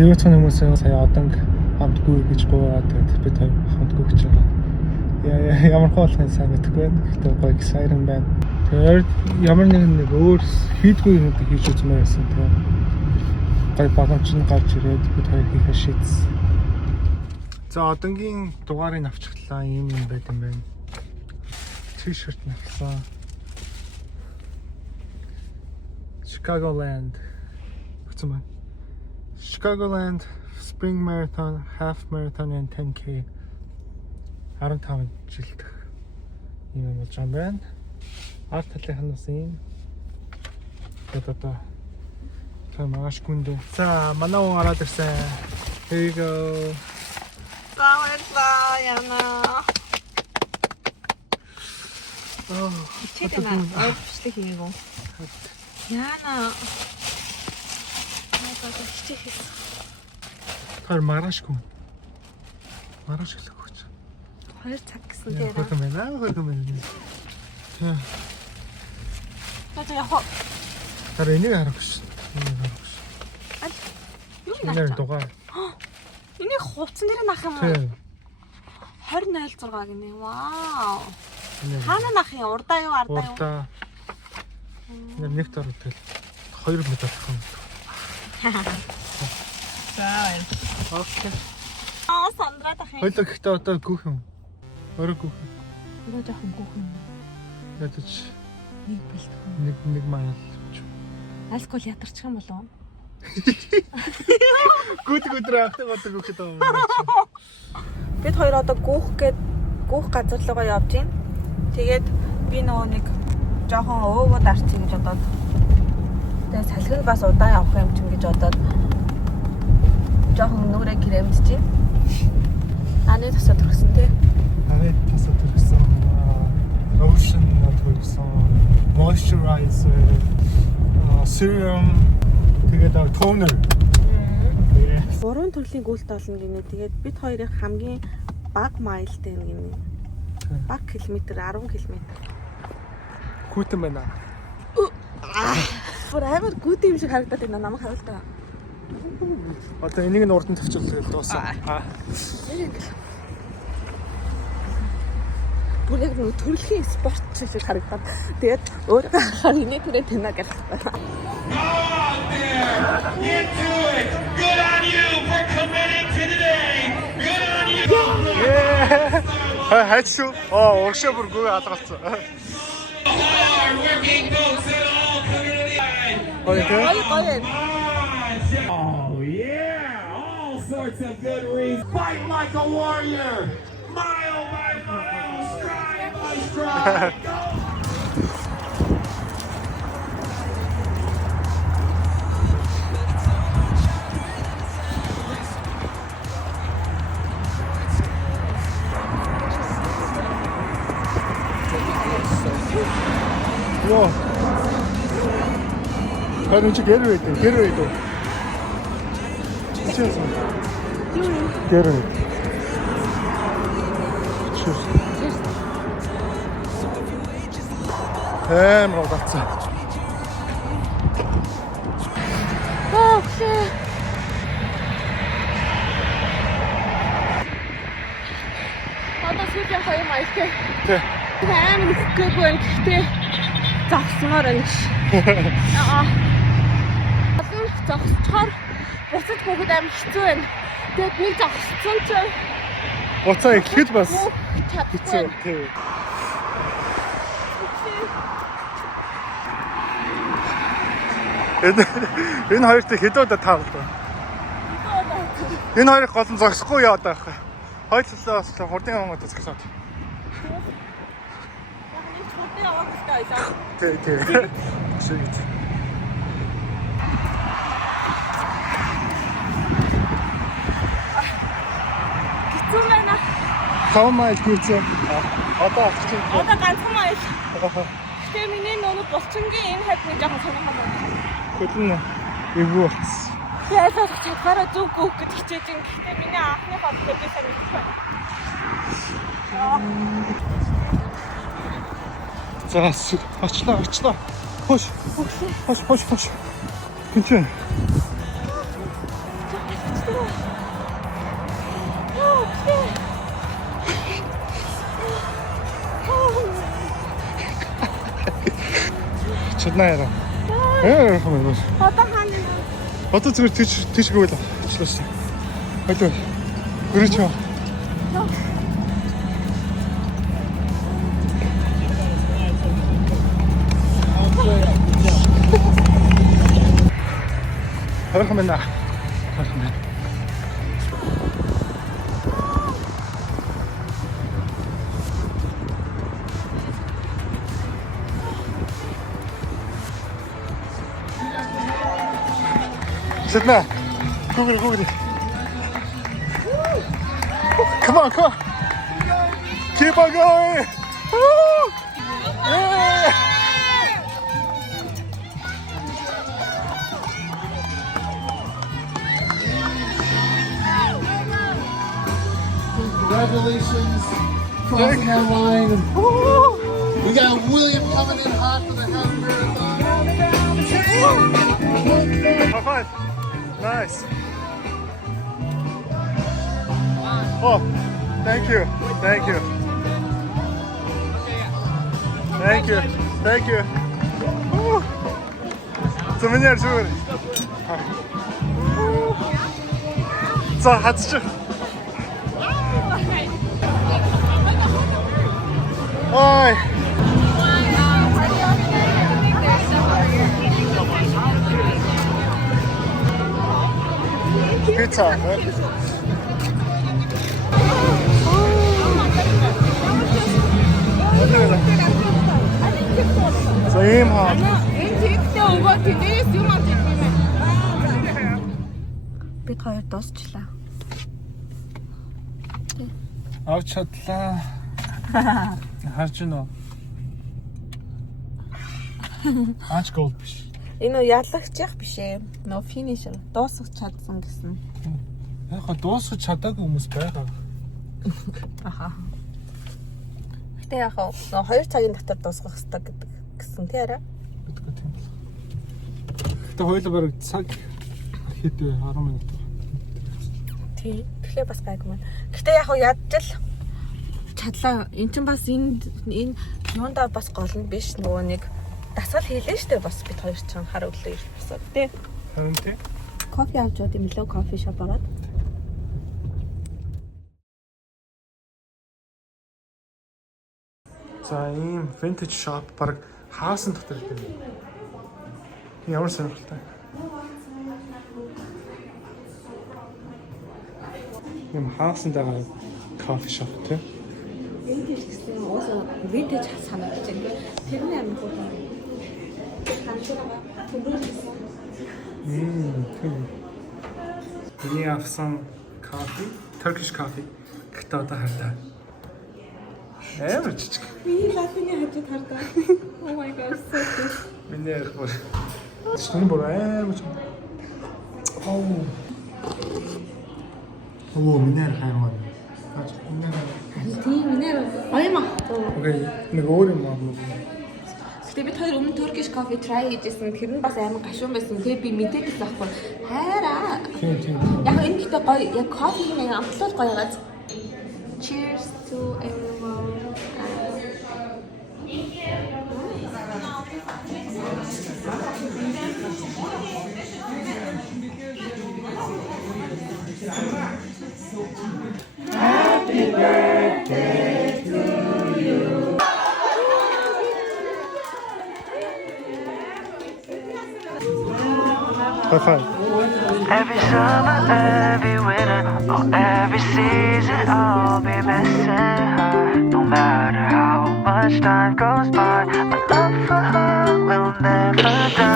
За юу цаана хүмүүс сая оданг хамтгүй гэж гуйгаа тэгээд бид хоёр хамтгүй гэж байгаа. Ямар хоолны сайн мэдэхгүй байна. Гэхдээ гоё exciting байна. Тэгээд ямар нэг өөр хийдгүй юм хийж үзмээр байсан тэгээд гоё боломж нь гарч ирээд бид хоёр хийхээ шийдсэн. За одонгийн дугаарыг авчихлаа юм байт юм байна. T-shirt навсан. Chicagoland. What's it? Chicagoland Spring Marathon, Half Marathon and 10K. 15 жилдх юм болж байгаа юм байна. Арт талынханаас юм. Одоо магаш гүндэ. За манай уу гараад ирсэн. Here you go. Яна. Читэна авчихлаа хийгээгүй. Яна. Тэр мараш гүн. Мараш гэлээ өгч. 2 цаг гэсэн тийм. Хөргөн байна. Одоо яах вэ? Тэр энийг харах шин. Юу нэр дугаар. Энийг хувцсан дээр нах юм уу? 2006 гинэ. Вау. Хаана нах юм? Урдаа юу, ардаа юу? Урдаа. Нэгт ордог. 2 метр ах юм. Сайн. Окей. Сандра тах юм. Хоёул гэхдээ одоо гүөх юм. Өөрөө гүөх. Өөрөө жоохон гүөх юм. Ядаж Нэг бэлтгэх. нэг маяг. Алкол ятарчих юм болов уу? Гүд раахтай бодог гүхэд байна. Бид хоёр одоо гүөх газар руугаа явж байна. Тэгээд би нөгөө нэг жоохон өвөд арчи гэж бодоод тэгээд салхиг бас удаан явах юм чинь гэж бодоод жоохон нүрээ крэмдэж байна. Аны тасаа төрсөн тий. Аны тасаа төрсөн. Lotion төрсөн. Moisturizer, serum, тэгээд toner. 3 төрлийн гүйлт олно гинэ. Тэгээд бид хоёрын хамгийн бага майлтай гинэ. Бага километр 10 км. Хүүтэн байна. Бүр амар гүт юм шиг харагдаад байна намайг харуултаа. Одоо энийг нь урд нь тавьчихлаа дуусаа. Бүр яг нэг төрөлхийн спорт шиг харагдаад. Тэгээд өөрөө харахаар энийг түрээ танаа гэх байна. Good on you for committing to today. Good on you. Хайчуу. Урагшаа бүр гүгээ алгацсан. Hard working folks at all community. Гоё. Oh yeah, all sorts of good reasons. Fight like a warrior. Mile by mile, stride by stride. Go. Wow. Харин чи гэр үйд. Чисэн. Гэр үйд. Чисэн. Удацсан. Одоо сүүлийн 2 маялтай. Тэ. Амар үхгээгүй байх гэхдээ зогсмоор байна ш. Зогсчоор буцаж бүгд амар хэцүү байна. Тэгээд нэг зогссон чинь Буцаа ихэд бас хэцүү. Тий. Энэ хоёрт хэд удаа таавал. Энэ хоёрыг гол нь зогсохгүй яа одоо байх. Хоёулаа бас хурдын хамгаалалт зогсоод. Тий. Шийд. Хэцүү байна. 5 майл хийцээ. Одоо авчих. Одоо ганцхан майл. Гэтэ миний нөгөө булчингийн энэ хайд нэг жоохон сонирхол байна. Хөдөлнө. Эвгүй болсон. Яасаа чатаараа зүг гүөх гэж хичээж ин. Гэтэ миний анхны хоолтой би санагдсан. За очлоо. Хош. Тэнцэн. Чаднаа яа. Хэмээн. Одоо хаана вэ? Одоо зүгээр тийш гүйл авчлаа. Хойдоо. Гүрэж чаа. Хөрх мэнэ. Хөрх мэнэ. Сэтнэ. Гүгэр. Come on. Keep on going. Woo! Yeah! Congratulations, crossing that line. We got William coming in hot for the half marathon. High five. Nice. Oh, thank you. За миний зүгээр. За хацчих. Ой. Pizza. За ийм хаа. Энэ тэгтээ өгөө тэнээс юм аа тийм ээ. Бид хоёр дуусчлаа. Авч чадлаа. Харж гинөө. Аач гол биш. Энэ нь ялагчих биш ээ. No finisher. Дуусгах чадсан гэсэн. Яг хоо дуусгах чадаагүй хүмүүс байгаа. Аха. Гэтэ яг хоо 2 цагийн дотор дуусгах хэрэгтэй гэдэг гэсэн тий арай. Бидгүй тийм бол. Гэтэ хоёул бараг цаг хэд вэ? 10 минут. Тий. Тэгэхээр бас гайгүй маань. Гэтэ яг хоо ядчил чадлаа. Эн чинь бас энэ юунда бас гол нь биш нөгөө нэг дасгал хийлээ штэ бас бид хоёр ч хар өглөө ирэх босоод тий. Харин тий. Кофе авч яваад юм лөө кофе шоп ороод. За ийм vintage shop баг хаасан дотор ирдэг. Ямар сонирхолтой. Ийм хаасан дагаа кофе shop тий. Vintage гэсэн уусаа vintage санагдаж байна. Тэрний амин хөө. Миний авсан кофе, Turkish coffee. Гэхдээ одоо хардаа. Амар жижиг. Миний латины хажууд хардаа. Oh my god, so cute. Миний бүр. Стон бүр амар. Миний хайрмаа. Тийм нэр аймаа. Окей, нэг өөр юм аа. Гэтэ бид хоёр өмнө Turkish coffee try хийжсэн. Тэр нь бас амар гашуун байсан. Тэгээ би мэдээдээс байхгүй. Хайраа. Тийм. Яг энэ гэхдээ гоё. Яг кофегийн нэг амтлал гоё байгаа. Cheers to everyone. Happy birthday to you. High five. Every summer, every winter, or every season, I'll be missing her. No matter how much time goes by,